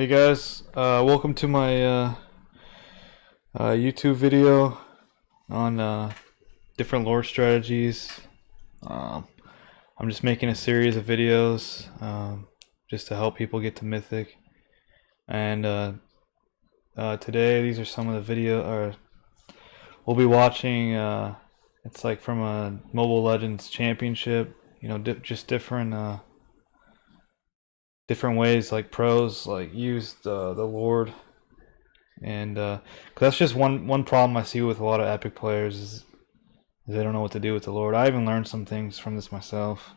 Hey guys, welcome to my YouTube video on different lore strategies. I'm just making a series of videos just to help people get to Mythic. And today these are some of the video we'll be watching. It's like from a Mobile Legends Championship, you know, just different ways like pros like use the Lord, and 'cause that's just one problem I see with a lot of Epic players is they don't know what to do with the Lord. I even learned some things from this myself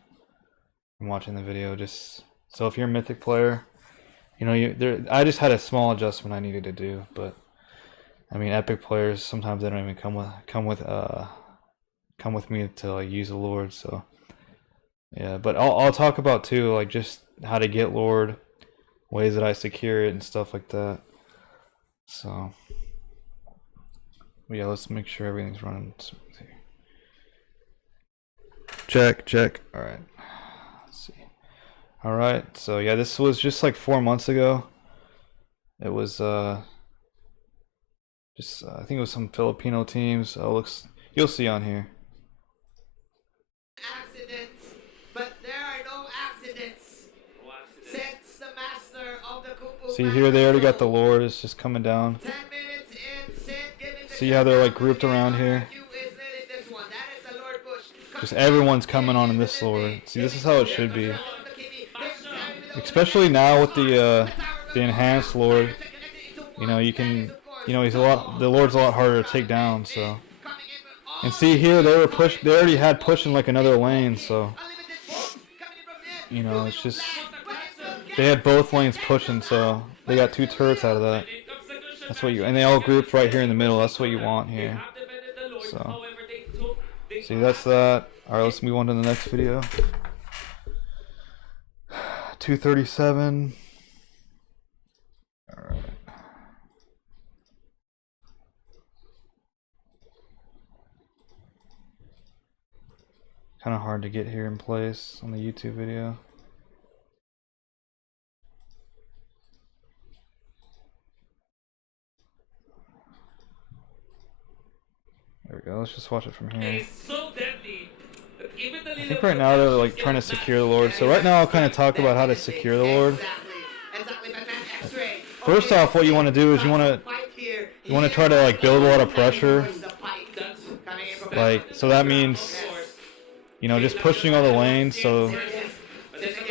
from watching the video. Just so if you're a Mythic player, you know, I just had a small adjustment I needed to do, but I mean Epic players sometimes they don't even come with me to like use the Lord. So yeah, but I'll talk about too, like just how to get Lord, ways that I secure it and stuff like that. So yeah, let's make sure everything's running smooth here. Check. All right. Let's see. All right. So yeah, this was just like 4 months ago. It was just I think it was some Filipino teams. You'll see on here. Accidents, but there are no accidents. Since the master of the Kupu See here, they already got the Lord. It's just coming down. 10 minutes in, Sid giving the See how they're like grouped around here? Just everyone's coming on in this Lord. See, this is how it should be. Especially now with the enhanced Lord. You know, the Lord's a lot harder to take down, so. And see here, they already had pushing like another lane, so you know, it's just they had both lanes pushing, so they got 2 turrets out of that. That's what and they all grouped right here in the middle. That's what you want here. So see, that's that. All right, let's move on to the next video. 237. All right. Kind of hard to get here in place on the YouTube video. There we go. Let's just watch it from here. I think right now they're like trying to secure the Lord. So right now I'll kind of talk about how to secure the Lord. First off, what you want to do is you want to try to like build a lot of pressure. Like, so that means, you know, just pushing all the lanes, so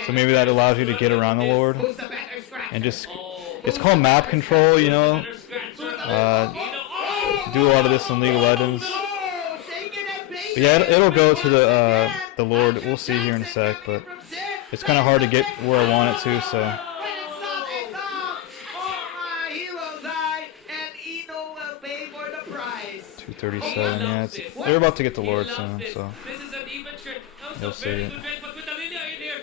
maybe that allows you to get around the Lord. And just, it's called map control, you know. Do a lot of this in League of Legends. But yeah, it'll go to the Lord. We'll see here in a sec, but it's kind of hard to get where I want it to, so. 237, yeah, they're about to get the Lord soon, so you'll see it.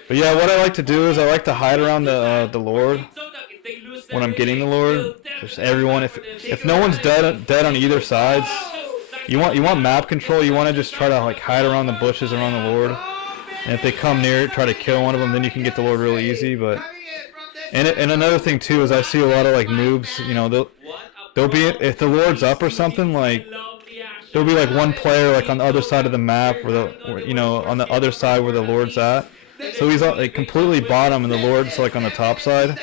But yeah, what I like to do is I like to hide around the Lord when I'm getting the Lord. Just everyone, if no one's dead on either sides, you want map control. You want to just try to like hide around the bushes around the Lord, and if they come near it, try to kill one of them. Then you can get the Lord really easy. But and another thing too is I see a lot of like noobs. You know, they'll be, if the Lord's up or something, like there'll be like one player like on the other side of the map where you know, on the other side where the Lord's at. So he's like completely bottom and the Lord's like on the top side.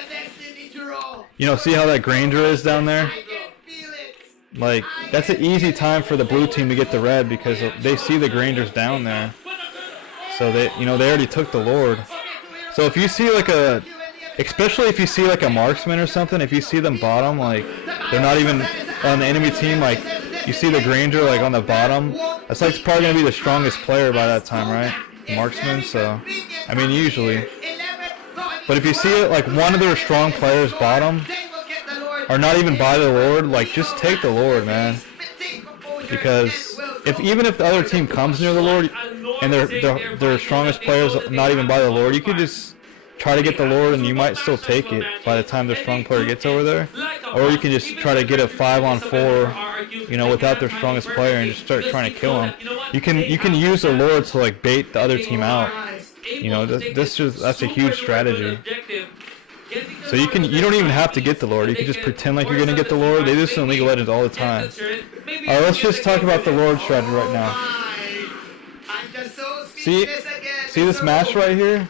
You know, see how that Granger is down there? Like, that's an easy time for the blue team to get the red because they see the Grangers down there. So they, you know, they already took the Lord. So if you see like especially if you see like a marksman or something, if you see them bottom, like they're not even on the enemy team, like you see the Granger like on the bottom, that's like probably gonna be the strongest player by that time, right? Marksman. So I mean, usually. But if you see it like one of their strong players bottom, or not even by the Lord, like just take the Lord, man. Because even if the other team comes near the Lord and their strongest players not even by the Lord, you could just try to get the Lord and you might still take it by the time their strong player gets over there. Or you can just try to get a 5-on-4, you know, without their strongest player and just start trying to kill him. You can use the Lord to like bait the other team out. You know, that's a huge strategy. So you don't even have to get the Lord. You can just pretend like you're gonna get the Lord. They do this in League of Legends all the time. Alright, let's just talk about the Lord strategy right now. See this match right here?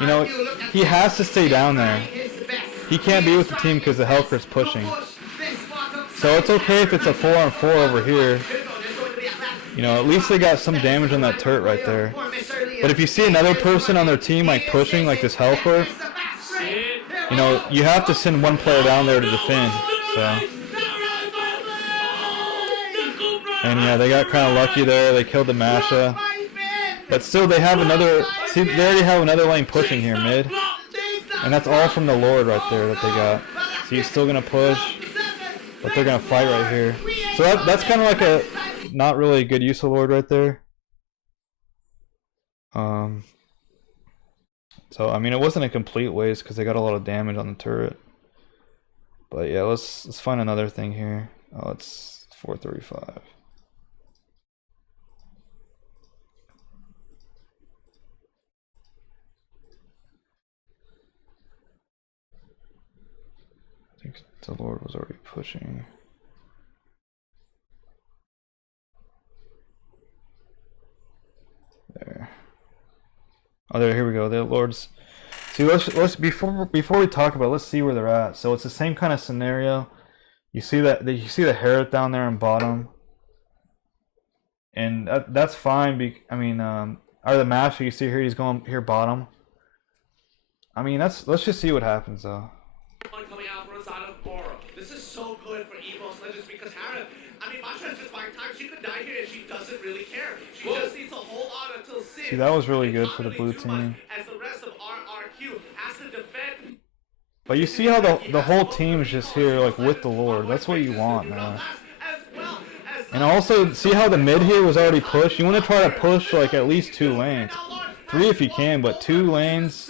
You know, he has to stay down there. He can't be with the team because the Helker's pushing. So it's okay if it's a 4-on-4 over here. You know, at least they got some damage on that turret right there. But if you see another person on their team like pushing, like this Helker, you know, you have to send one player down there to defend. So, and yeah, they got kind of lucky there. They killed the Masha, but still they have another. See, they already have another lane pushing here mid, and that's all from the Lord right there that they got. So he's still gonna push, but they're gonna fight right here. So that's kind of like a not really a good use of Lord right there. So I mean, it wasn't a complete waste because they got a lot of damage on the turret. But yeah, let's find another thing here. Oh, it's 435. I think the Lord was already pushing. There. Oh, there. Here we go. The Lords. See, let's before we talk about it, let's see where they're at. So it's the same kind of scenario. You see that you see the Herod down there in bottom, and that's fine. I mean, or the Masher you see here, he's going here bottom. I mean, let's just see what happens though. Coming out from the side of Boro. This is so good for EVOS Legends because Herod, I mean, Masha is just buying time. She could die here and she doesn't really care. She just needs to hold on until Sid. See, that was really good for the blue team. As the rest of RRQ has to defend. But you see how the whole team is just here like with the Lord. That's what you want, man. And also, see how the mid here was already pushed? You want to try to push like at least 2 lanes. 3 if you can, but 2 lanes.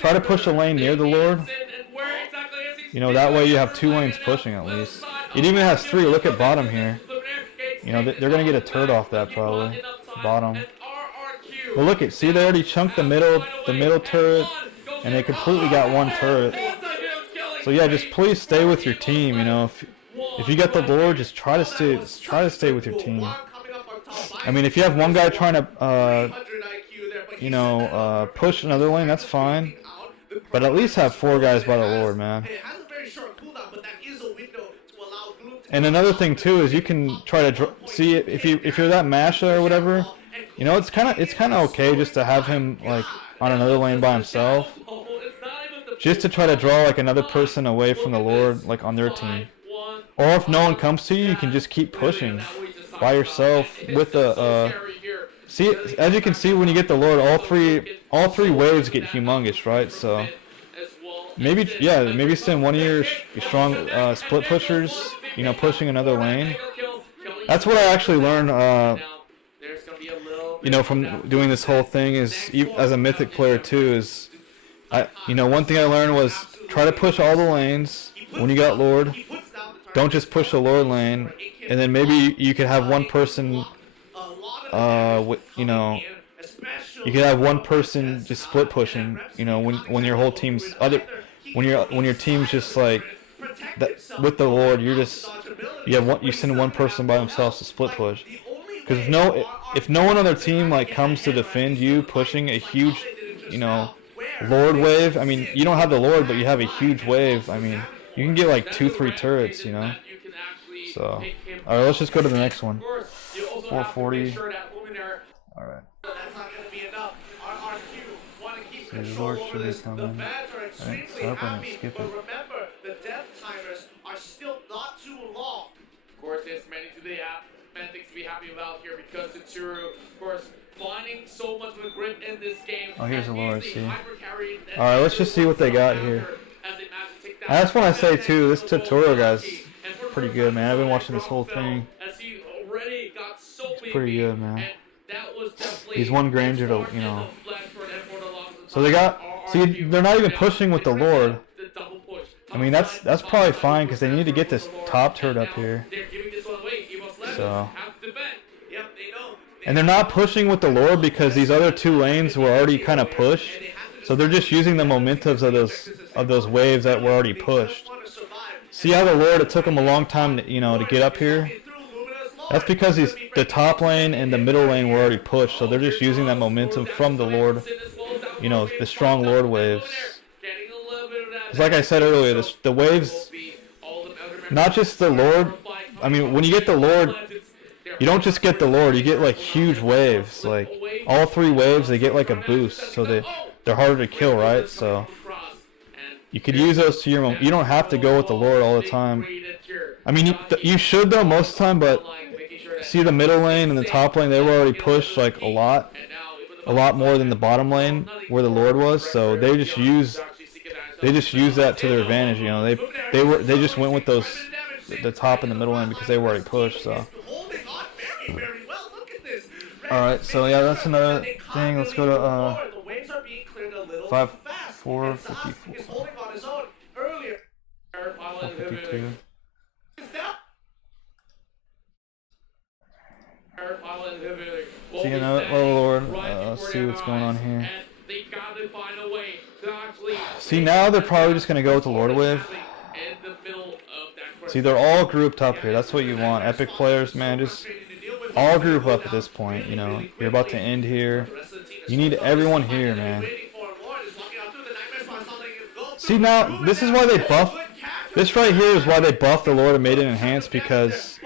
Try to push a lane near the Lord. You know, that way you have 2 lanes pushing at least. It even has 3. Look at bottom here. You know, they're going to get a turret off that probably. Bottom. Well, look at, see, they already chunked the middle turret, and they completely got 1 turret. So yeah, just please stay with your team. You know, if you get the Lord, just try to stay with your team. I mean, if you have one guy trying to, you know, push another lane, that's fine. But at least have 4 guys by the Lord, man. And another thing too is you can try to see if you're that Masha or whatever. You know, it's kind of okay just to have him like on another lane by himself, just to try to draw like another person away from the Lord, like on their team. Or if no one comes to you, you can just keep pushing by yourself with the. See, as you can see, when you get the Lord, all three waves get humongous, right? So maybe send one of your strong split pushers, you know, pushing another lane. That's what I actually learned. You know, from doing this whole thing is, as a Mythic player too, is you know, one thing I learned was try to push all the lanes when you got Lord. Don't just push the Lord lane, and then maybe you could have one person, you know, you could have one person just split pushing. You know, when your whole team's when your team's just like that with the Lord, you send one person by themselves to split push. Because if no one on their team like comes to defend you pushing a huge, you know, Lord wave. I mean, you don't have the Lord, but you have a huge wave. I mean, you can get like 2-3 turrets, you know. So, all right, let's just go to the next one. 440. All right. So the Lord should be coming. Alright, so I'm gonna skip it. Remember, the death timers are still not too long. Of course, there's many things to be happy about here because Tsuru, of course, finding so much of a grip in this game. Oh, here's a Lord, see. Alright, let's just see what they got here. That's what I say too, this tutorial guy's pretty good, man. I've been watching this whole thing. It's pretty good, man. He's 1 Granger to, you know. So they got, see, they're not even pushing with the Lord. I mean, that's probably fine because they need to get this top turret up here. So, and they're not pushing with the Lord because these other 2 lanes were already kind of pushed. So they're just using the momentums of those waves that were already pushed. See how the Lord, it took them a long time to, to get up here? That's because the top lane and the middle lane were already pushed, so they're just using that momentum from the Lord, the strong Lord waves. Because like I said earlier, the waves, not just the Lord, I mean, when you get the Lord, you don't just get the Lord, you get like huge waves. Like, all 3 waves, they get like a boost, so they're harder to kill, right? So, you could use those to your you don't have to go with the Lord all the time. I mean, you should though most of the time, but see the middle lane and the top lane, they were already pushed like a lot more than the bottom lane where the Lord was. So they just use that to their advantage. They just went with the top and the middle lane because they were already pushed. So. All right, so yeah, that's another thing. Let's go to 454. 452. See, Lord, let's see what's going on here. See, now they're probably just going to go with the Lord wave. See, they're all grouped up here. That's what you want. Epic players, man, just all group up at this point. You're about to end here. You need everyone here, man. See, now, this is why they buff. This right here is why they buffed the Lord and made it enhanced, because,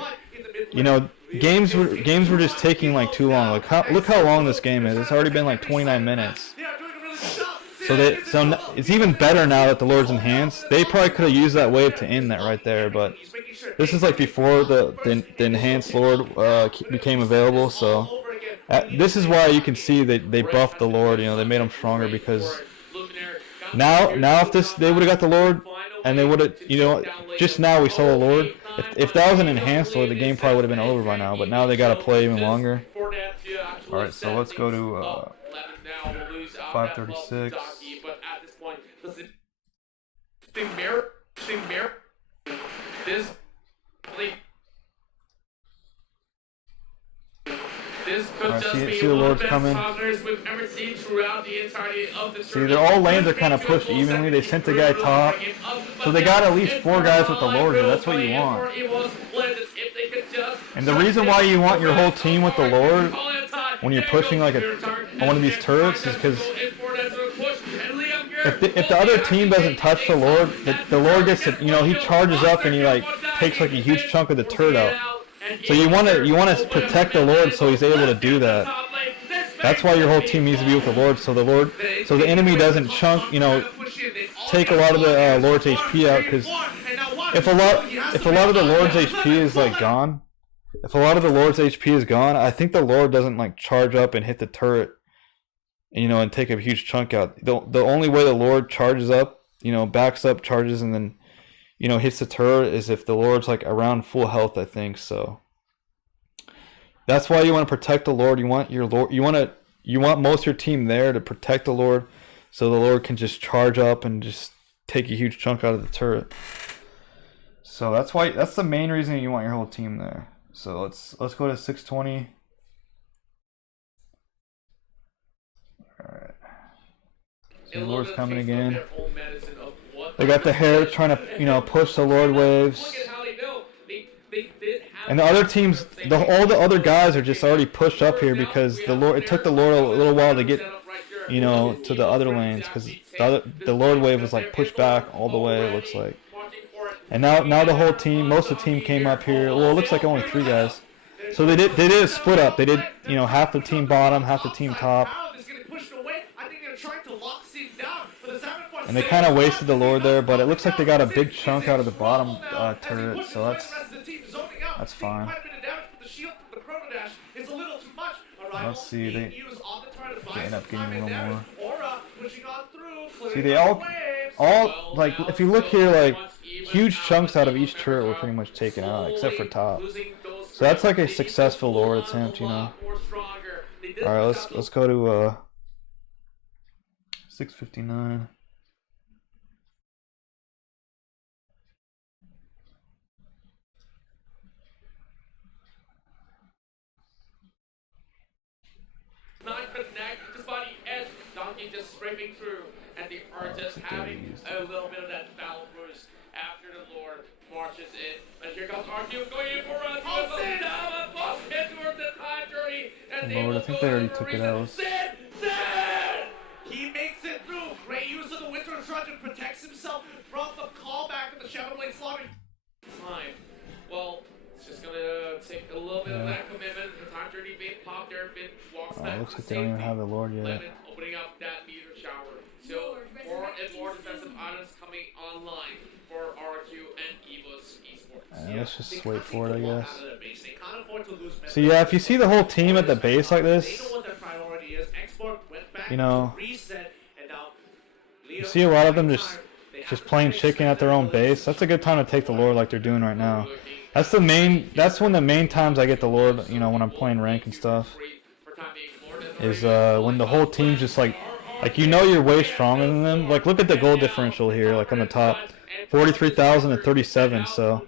games were just taking like too long. Look how long this game is. It's already been like 29 minutes. So it's even better now that the Lord's enhanced. They probably could have used that wave to end that right there, but this is like before the enhanced Lord became available. So this is why you can see that they buffed the Lord. They made him stronger, because now if they would have got the Lord and they would have, just now we saw the Lord. If that was an enhanced Lord, the game probably would have been over by now. But now they got to play even longer. All right, so let's go to 536. Alright, see the Lord's coming. See, they're all lanes are kind of pushed evenly. They sent the guy top. So they got at least 4 guys with the Lord here. That's what you want. And the reason why you want your whole team with the Lord when you're pushing like one of these turrets is because if the other team doesn't touch the Lord, the Lord gets to, he charges up and he like takes like a huge chunk of the turret out. So you want to protect the Lord so he's able to do that. That's why your whole team needs to be with the Lord, so the enemy doesn't take a lot of the Lord's HP out. Because if a lot of the Lord's HP is like gone, I think the Lord doesn't like charge up and hit the turret, and take a huge chunk out. The only way the Lord charges up, backs up, charges, and then hits the turret is if the Lord's like around full health, I think. So that's why you want to protect the Lord. You want your Lord. You want most of your team there to protect the Lord, so the Lord can just charge up and just take a huge chunk out of the turret. So that's the main reason you want your whole team there. So let's go to 620. All right. So the Lord's coming again. They got the hair trying to push the Lord waves. And the other teams, all the other guys are just already pushed up here because it took the Lord a little while to get, to the other lanes, because the Lord wave was like pushed back all the way, it looks like. And now the whole team, most of the team came up here. Well, it looks like only 3 guys. So they did a split up. They did, half the team bottom, half the team top. And they kind of wasted the Lord there, but it looks like they got a big chunk out of the bottom turret, so that's fine. Let's see, they end up getting a little more. See, they all like, if you look here, like, huge chunks out of each turret were pretty much taken out, except for top. So that's like a successful Lord attempt, Alright, let's go to 659. Arky just scraping through, and they are just having a little bit of that battle boost after the Lord marches in. And here comes Arky going in for a towards the time journey, and they Lord, will I think go they already in for a took it reset. out. Sid! He makes it through. Great use of the Winter Destruction, protects himself from the callback of the Shadowblade Slaughter. Time. Well, it's just gonna take a little bit of that commitment. The time journey being popped there, Finn walks back Looks to like they don't even safety. have the Lord yet. Lemon opening up that meter shower. So more and more defensive items coming online for RQ and EVOS Esports. Let's just wait for it, I guess. They can't afford to lose. So yeah, if you see the whole team at the base like They this, know what their priority is. Export went back you know, to reset, and now you see a lot of them just playing chicken at their own base. That's a good time to take the Lord like they're doing right now. That's one of the main times I get the Lord, you know, when I'm playing rank and stuff. Is when the whole team's just like you know you're way stronger than them. Like look at the gold differential here, like on the top. 43,000 to 37, so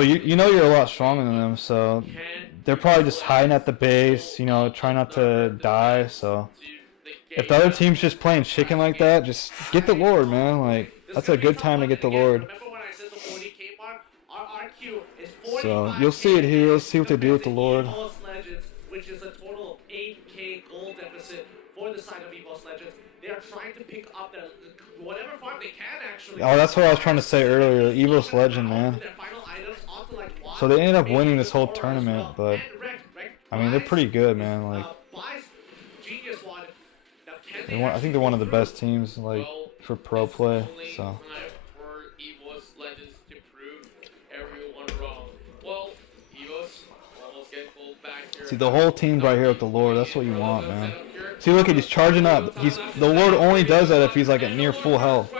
you know you're a lot stronger than them, so they're probably just hiding at the base, you know, trying not to die. So if the other team's just playing chicken like that, just get the Lord, man. Like that's a good time to get the Lord. So you'll see it here. Let's see what they do with the Lord. Which is a total of 8k gold deficit for the side of EVOS Legends. They are trying to pick up their whatever farm they can actually. Oh, that's what I was trying to say earlier. EVOS Legend, man. So they ended up winning this whole tournament, but I mean they're pretty good, man. Like I think they're one of the best teams, like for pro play. So. See the whole team right here with the Lord. That's what you want, man. See, look at he's charging up. The Lord only does that if he's like at near full health.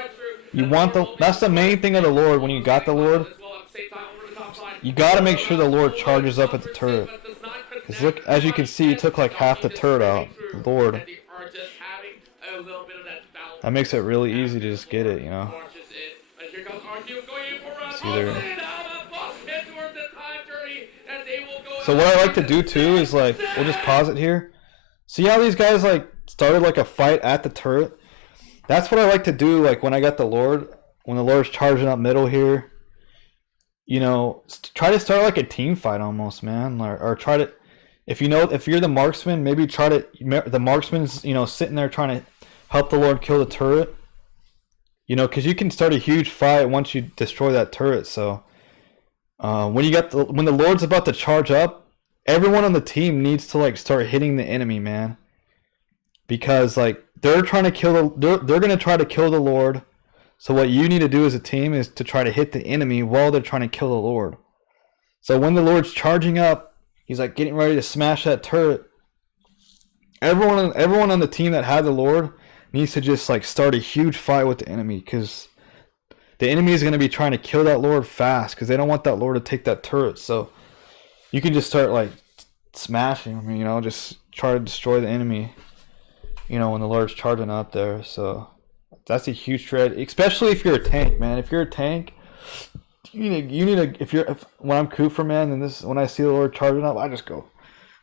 You want that's the main thing of the Lord. When you got the Lord, you got to make sure the Lord charges up at the turret. Cause look, as you can see, he took like half the turret out. Lord. That makes it really easy to just get it, you know. See there. So what I like to do too is like, we'll just pause it here. See how these guys like started like a fight at the turret? That's what I like to do like when I got the Lord, when the Lord's charging up middle here. You know, try to start like a team fight almost, man. Or try to, if you're the marksman, maybe try to, the marksman's, you know, sitting there trying to help the Lord kill the turret. You know, because you can start a huge fight once you destroy that turret, so. When the Lord's about to charge up, everyone on the team needs to like start hitting the enemy, man. Because like they're trying to they're gonna try to kill the Lord. So what you need to do as a team is to try to hit the enemy while they're trying to kill the Lord. So when the Lord's charging up, he's like getting ready to smash that turret. Everyone on the team that had the Lord needs to just like start a huge fight with the enemy, because the enemy is going to be trying to kill that Lord fast because they don't want that Lord to take that turret. So you can just start like smashing him, you know, just try to destroy the enemy, you know, when the Lord's charging up there. So that's a huge threat, especially if you're a tank, man. If you're a tank, you need to, when I'm Kufa, man, and when I see the Lord charging up, I just go,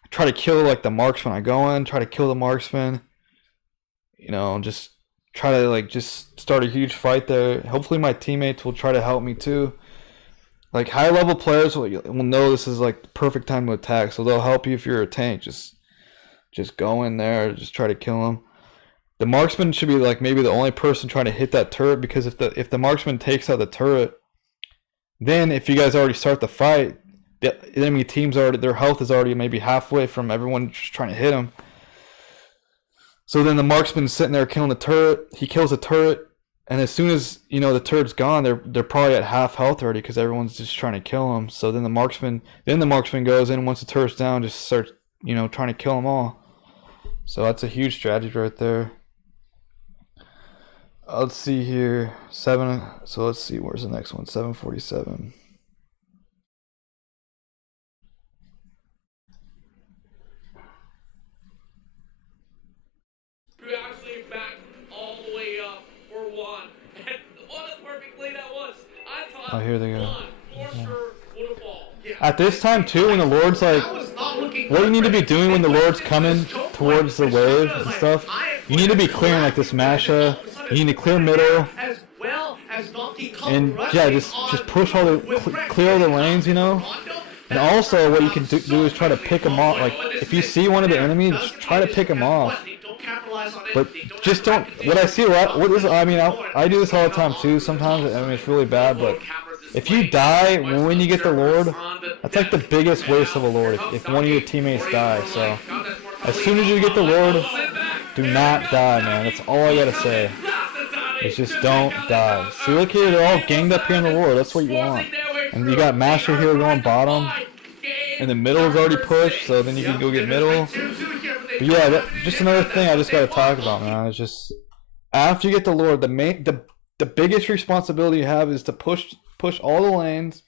I try to kill like the marksman. I go in, try to kill the marksman, you know, just try to like just start a huge fight there. Hopefully my teammates will try to help me too. Like high level players will know this is like the perfect time to attack, so they'll help you if you're a tank. Just go in there, just try to kill them. The marksman should be like maybe the only person trying to hit that turret, because if the marksman takes out the turret, then if you guys already start the fight, the enemy team's already, their health is already maybe halfway from everyone just trying to hit them. So then the marksman's sitting there killing the turret. He kills the turret, and as soon as the turret's gone, they're probably at half health already because everyone's just trying to kill him. So then the marksman goes in once the turret's down, just starts trying to kill them all. So that's a huge strategy right there. Let's see here, 7. So let's see, where's the next one? 747. Actually back all the way up for one, and what a perfect play that was. I thought Oh, here they go. one for sure would have fallen. At this time too, when the Lord's like, what you need to be doing when the Lord's coming towards the wave and stuff, you need to be clearing like this Masha. You need to clear middle. And yeah, just push all the clear all the lanes, you know. And also, what you can do is try to pick them off. Like if you see one of the enemies, try to pick them off. But just don't. What I see a lot. I mean, I do this all the time too. Sometimes I mean it's really bad, but if you die when you get the Lord, that's like the biggest waste of a Lord. If one of your teammates die, so as soon as you get the Lord, do not die, man. That's all I gotta say. It's just don't die. See, look here, they're all ganged up here in the Lord. That's what you want. And you got Master here going bottom, and the middle is already pushed, so then you can go get middle. But yeah, just another thing I just gotta talk about, man. It's just after you get the Lord, the biggest responsibility you have is to push all the lanes,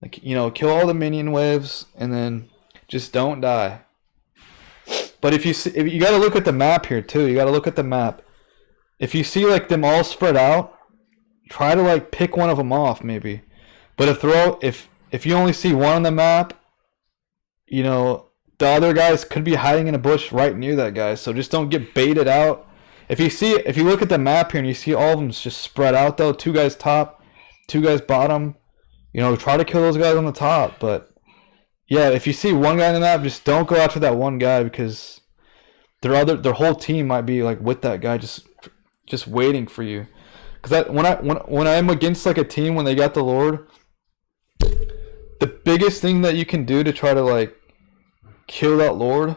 like kill all the minion waves, and then just don't die. But if you gotta look at the map here too. You gotta look at the map. If you see like them all spread out, try to like pick one of them off maybe. But if you only see one on the map, the other guys could be hiding in a bush right near that guy. So just don't get baited out. If you look at the map here and you see all of them just spread out though, 2 guys top, 2 guys bottom, try to kill those guys on the top. But yeah, if you see one guy in the map, just don't go after that one guy because their whole team might be like with that guy just waiting for you. Because when I'm against like a team when they got the Lord, the biggest thing that you can do to try to like kill that Lord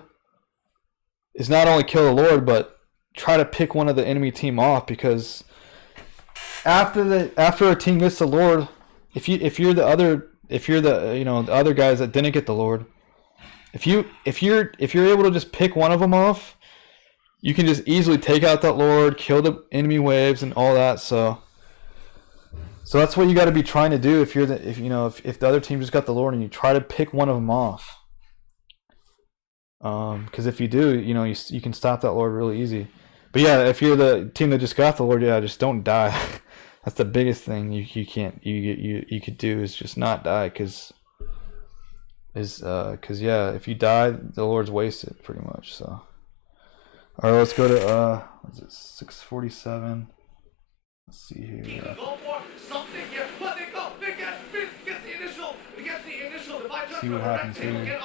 is not only kill the Lord, but try to pick one of the enemy team off. Because after a team gets the Lord, if you're the other guys that didn't get the Lord, if you're able to just pick one of them off, you can just easily take out that Lord, kill the enemy waves and all that. So that's what you got to be trying to do if the other team just got the Lord and you try to pick one of them off. Because if you do, you can stop that Lord really easy. But yeah, if you're the team that just got the Lord, yeah, just don't die. That's the biggest thing you could do is just not die, because yeah, if you die, the Lord's wasted pretty much. So all right, let's go to what is it, 647. Let's see here. See what happens here.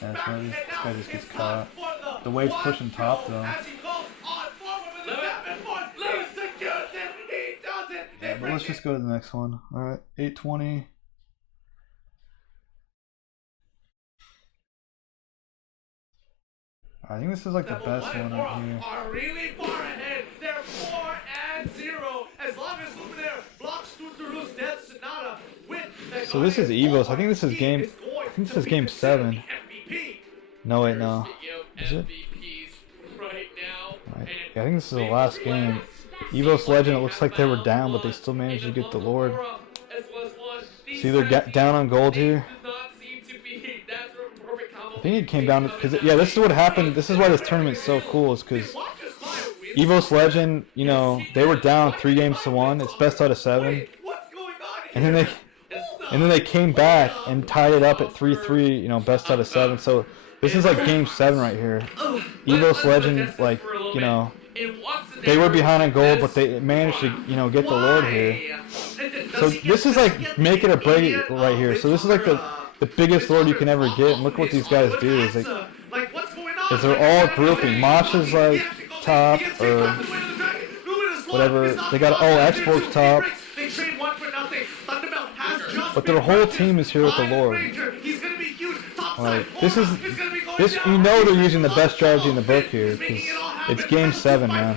Yeah, this guy just gets caught. The wave's pushing top though. Yeah, but let's just go to the next one. Alright, 820. I think this is like the best one up here. Are really far ahead. They're 4-0. As long as Luminaire blocks Tuturu's Death Sonata with so this is Evos. I think this is game 7. No wait, no. Is it? Right. Yeah, I think this is the last game. Evos Legend, it looks like they were down, but they still managed to get the Lord. See, they're down on gold here. I think it came down to, because yeah, this is what happened. This is why this tournament's so cool, is because Evos Legend, they were down 3-1. It's best out of 7, and then they came back and tied it up at 3-3. Best out of 7. So this is like game 7 right here. Evos Legend, like they were behind on gold, but they managed to get the Lord here. So this is like make it or break it right here. So this is like the biggest Lord you can ever get. And look what these guys do is they're all grouping. Masha's like top or whatever. They got Export's top. But their whole team is here with the Lord. Like this, they're using the best strategy in the book here, because it's game 7, man.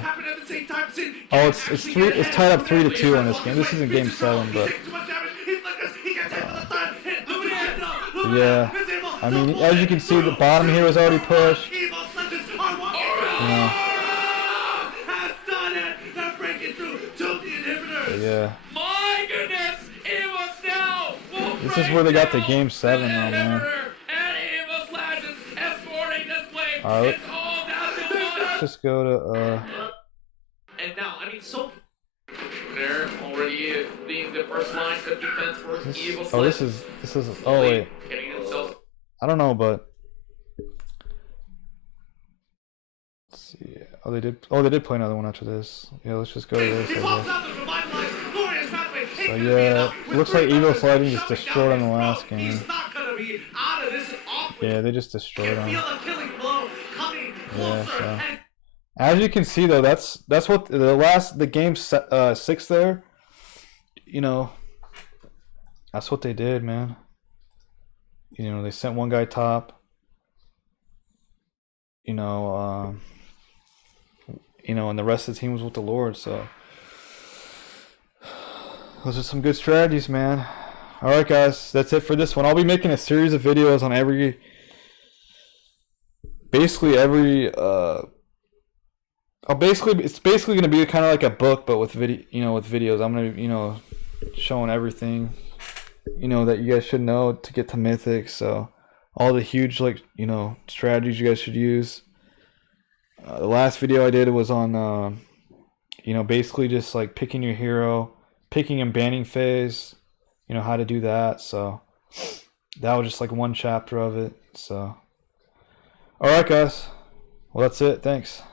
Oh, it's tied up 3-2 on this game. This isn't game 7, but yeah. I mean, as you can see, the bottom here was already pushed. But yeah. My goodness, it was now. This is where they got the game 7 though, man. Alright, let's just go to and now, I mean, so they're already being the first line of defense for Evil Sled. this is oh wait. I don't know, but Oh, they did. Oh, they did play another one after this. Yeah, let's just go to this. He I pops guess. out the revitalized glorious pathway. So yeah, looks like Evo's Lighting just destroyed him the last game. He's not gonna be out of this awkward. Yeah, they just destroyed Feel him. the killing blow coming Yeah, closer. so. And As you can see though, that's what the game 6 there. You know, that's what they did, man. You know, they sent one guy top. You know, and the rest of the team was with the Lord. So those are some good strategies, man. All right, guys, that's it for this one. I'll be making a series of videos on basically every. It's basically gonna be kind of like a book, but with video, with videos. I'm gonna, showing everything, that you guys should know to get to Mythic. So all the huge, strategies you guys should use. The last video I did was on, basically just like picking your hero, picking and banning phase, how to do that. So that was just like one chapter of it. So, all right, guys. Well, that's it. Thanks.